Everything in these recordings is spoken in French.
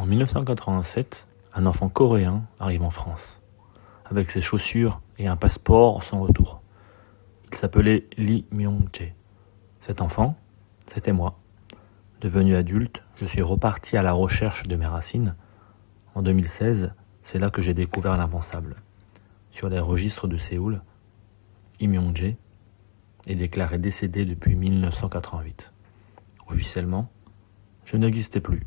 En 1987, un enfant coréen arrive en France, avec ses chaussures et un passeport sans retour. Il s'appelait Lee Myung-jae. Cet enfant, c'était moi. Devenu adulte, je suis reparti à la recherche de mes racines. En 2016, c'est là que j'ai découvert l'impensable. Sur les registres de Séoul, Lee Myung-jae est déclaré décédé depuis 1988. Officiellement, je n'existais plus.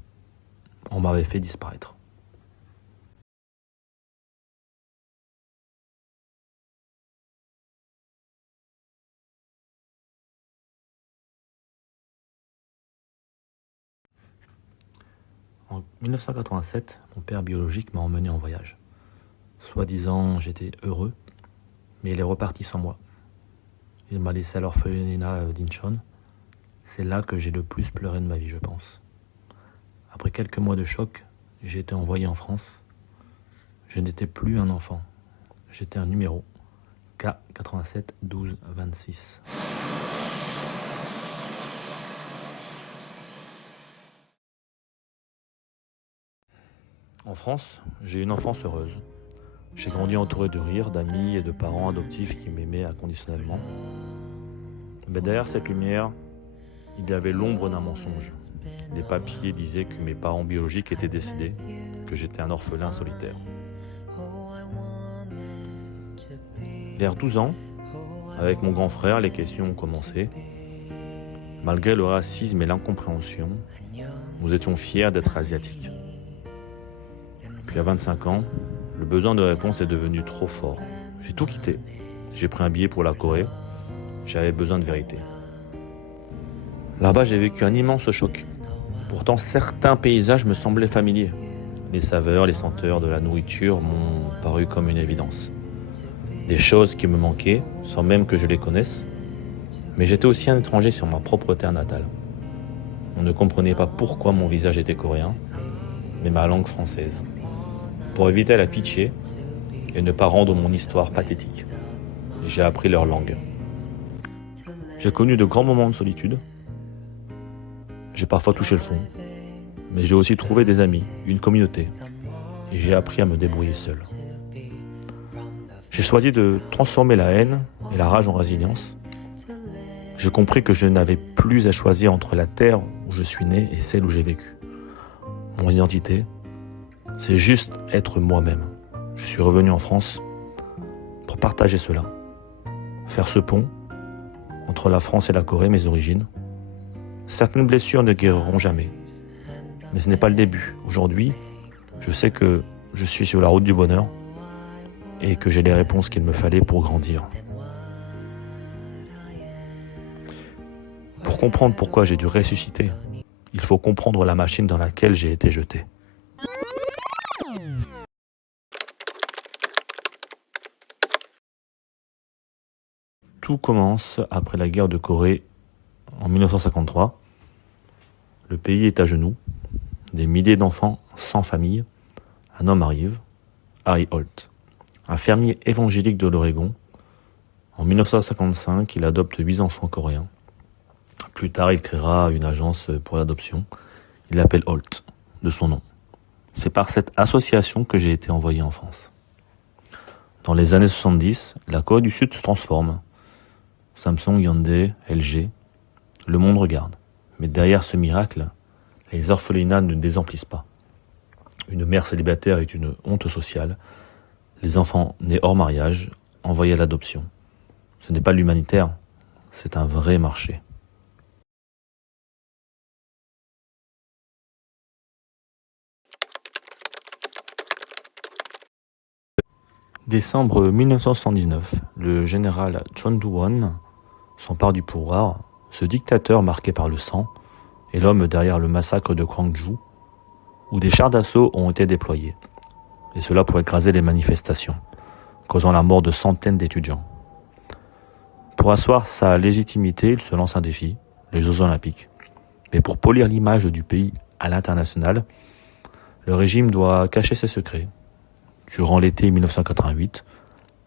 On m'avait fait disparaître. En 1987, mon père biologique m'a emmené en voyage. Soi-disant, j'étais heureux, mais il est reparti sans moi. Il m'a laissé à l'orphelinat d'Incheon. C'est là que j'ai le plus pleuré de ma vie, je pense. Après quelques mois de choc, j'ai été envoyé en France. Je n'étais plus un enfant. J'étais un numéro. K87 12 26. En France, j'ai une enfance heureuse. J'ai grandi entouré de rires, d'amis et de parents adoptifs qui m'aimaient inconditionnellement. Mais derrière cette lumière, il y avait l'ombre d'un mensonge. Les papiers disaient que mes parents biologiques étaient décédés, que j'étais un orphelin solitaire. Vers 12 ans, avec mon grand frère, les questions ont commencé. Malgré le racisme et l'incompréhension, nous étions fiers d'être asiatiques. Puis à 25 ans, le besoin de réponse est devenu trop fort. J'ai tout quitté. J'ai pris un billet pour la Corée. J'avais besoin de vérité. Là-bas, j'ai vécu un immense choc. Pourtant, certains paysages me semblaient familiers. Les saveurs, les senteurs de la nourriture m'ont paru comme une évidence. Des choses qui me manquaient, sans même que je les connaisse. Mais j'étais aussi un étranger sur ma propre terre natale. On ne comprenait pas pourquoi mon visage était coréen, mais ma langue française. Pour éviter la pitié et ne pas rendre mon histoire pathétique, j'ai appris leur langue. J'ai connu de grands moments de solitude. J'ai parfois touché le fond, mais j'ai aussi trouvé des amis, une communauté, et j'ai appris à me débrouiller seul. J'ai choisi de transformer la haine et la rage en résilience. J'ai compris que je n'avais plus à choisir entre la terre où je suis né et celle où j'ai vécu. Mon identité, c'est juste être moi-même. Je suis revenu en France pour partager cela, faire ce pont entre la France et la Corée, mes origines. Certaines blessures ne guériront jamais, mais ce n'est pas le début. Aujourd'hui, je sais que je suis sur la route du bonheur et que j'ai les réponses qu'il me fallait pour grandir. Pour comprendre pourquoi j'ai dû ressusciter, il faut comprendre la machine dans laquelle j'ai été jeté. Tout commence après la guerre de Corée en 1953. Le pays est à genoux, des milliers d'enfants sans famille. Un homme arrive, Harry Holt, un fermier évangélique de l'Oregon. En 1955, il adopte 8 enfants coréens. Plus tard, il créera une agence pour l'adoption. Il l'appelle Holt, de son nom. C'est par cette association que j'ai été envoyé en France. Dans les années 70, la Corée du Sud se transforme. Samsung, Hyundai, LG, le monde regarde. Mais derrière ce miracle, les orphelinats ne désemplissent pas. Une mère célibataire est une honte sociale. Les enfants nés hors mariage, envoyés à l'adoption. Ce n'est pas l'humanitaire, c'est un vrai marché. Décembre 1979, le général Chon Do-won s'empare du pouvoir. Ce dictateur marqué par le sang est l'homme derrière le massacre de Gwangju, où des chars d'assaut ont été déployés, et cela pour écraser les manifestations, causant la mort de centaines d'étudiants. Pour asseoir sa légitimité, il se lance un défi, les Jeux Olympiques. Mais pour polir l'image du pays à l'international, le régime doit cacher ses secrets. Durant l'été 1988,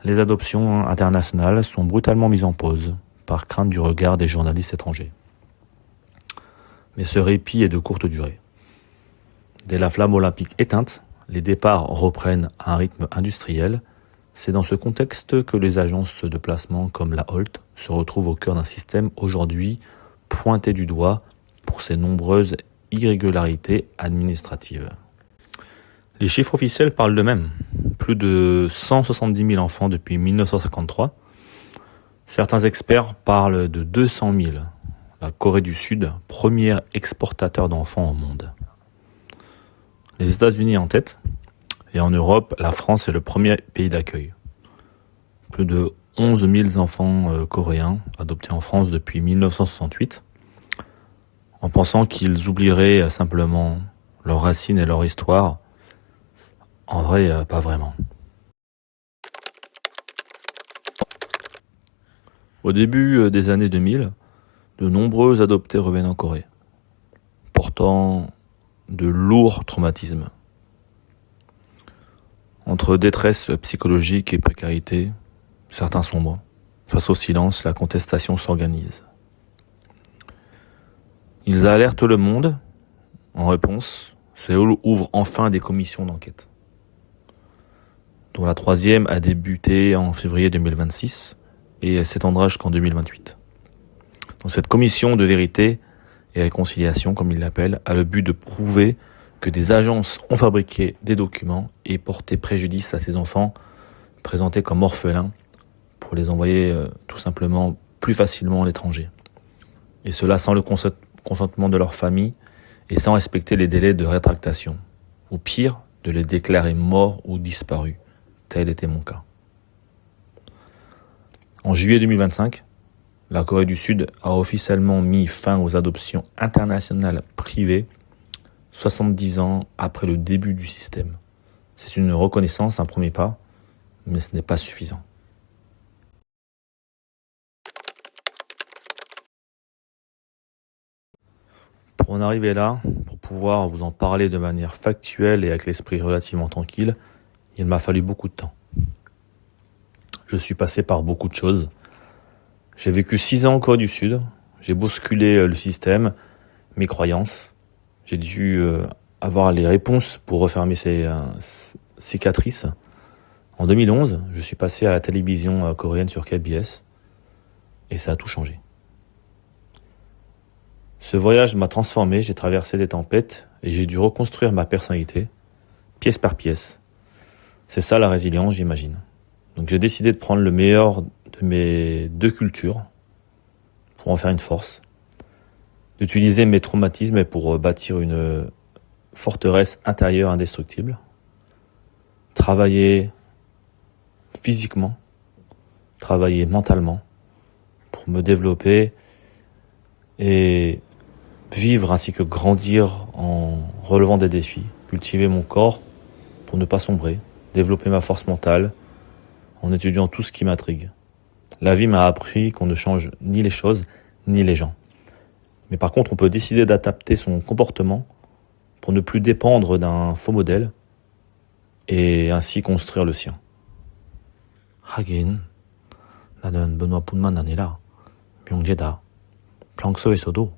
les adoptions internationales sont brutalement mises en pause, par crainte du regard des journalistes étrangers. Mais ce répit est de courte durée. Dès la flamme olympique éteinte, les départs reprennent à un rythme industriel. C'est dans ce contexte que les agences de placement comme la Holt se retrouvent au cœur d'un système aujourd'hui pointé du doigt pour ses nombreuses irrégularités administratives. Les chiffres officiels parlent d'eux-mêmes. Plus de 170 000 enfants depuis 1953. Certains experts parlent de 200 000. La Corée du Sud, premier exportateur d'enfants au monde. Les États-Unis en tête. Et en Europe, la France est le premier pays d'accueil. Plus de 11 000 enfants coréens adoptés en France depuis 1968, en pensant qu'ils oublieraient simplement leurs racines et leur histoire. En vrai, pas vraiment. Au début des années 2000, de nombreux adoptés reviennent en Corée, portant de lourds traumatismes. Entre détresse psychologique et précarité, certains sombrent. Face au silence, la contestation s'organise. Ils alertent le monde. En réponse, Séoul ouvre enfin des commissions d'enquête, dont la troisième a débuté en février 2026 et s'étendra jusqu'en 2028. Donc cette commission de vérité et réconciliation, comme ils l'appellent, a le but de prouver que des agences ont fabriqué des documents et porté préjudice à ces enfants présentés comme orphelins pour les envoyer tout simplement plus facilement à l'étranger. Et cela sans le consentement de leur famille et sans respecter les délais de rétractation, ou pire, de les déclarer morts ou disparus. Tel était mon cas. En juillet 2025, la Corée du Sud a officiellement mis fin aux adoptions internationales privées 70 ans après le début du système. C'est une reconnaissance, un premier pas, mais ce n'est pas suffisant. Pour en arriver là, pour pouvoir vous en parler de manière factuelle et avec l'esprit relativement tranquille, il m'a fallu beaucoup de temps. Je suis passé par beaucoup de choses. J'ai vécu 6 ans en Corée du Sud, j'ai bousculé le système, mes croyances. J'ai dû avoir les réponses pour refermer ces cicatrices. En 2011, je suis passé à la télévision coréenne sur KBS et ça a tout changé. Ce voyage m'a transformé, j'ai traversé des tempêtes et j'ai dû reconstruire ma personnalité, pièce par pièce. C'est ça la résilience, j'imagine. Donc j'ai décidé de prendre le meilleur de mes deux cultures pour en faire une force, d'utiliser mes traumatismes pour bâtir une forteresse intérieure indestructible, travailler physiquement, travailler mentalement pour me développer et vivre ainsi que grandir en relevant des défis, cultiver mon corps pour ne pas sombrer, développer ma force mentale en étudiant tout ce qui m'intrigue. La vie m'a appris qu'on ne change ni les choses ni les gens. Mais par contre, on peut décider d'adapter son comportement pour ne plus dépendre d'un faux modèle et ainsi construire le sien. 하긴 나는 문화뿐만 아니라 명제다. 평소에서도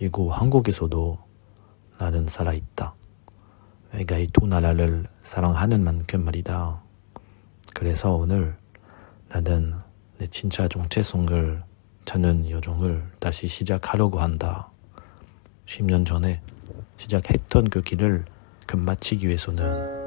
이곳 한국에서도 나는 살아있다. 내가 이 두 나라를 사랑하는 만큼 말이다. 그래서 오늘 나는 내 진짜 정체성을 찾는 여정을 다시 시작하려고 한다. 10년 전에 시작했던 그 길을 끝마치기 위해서는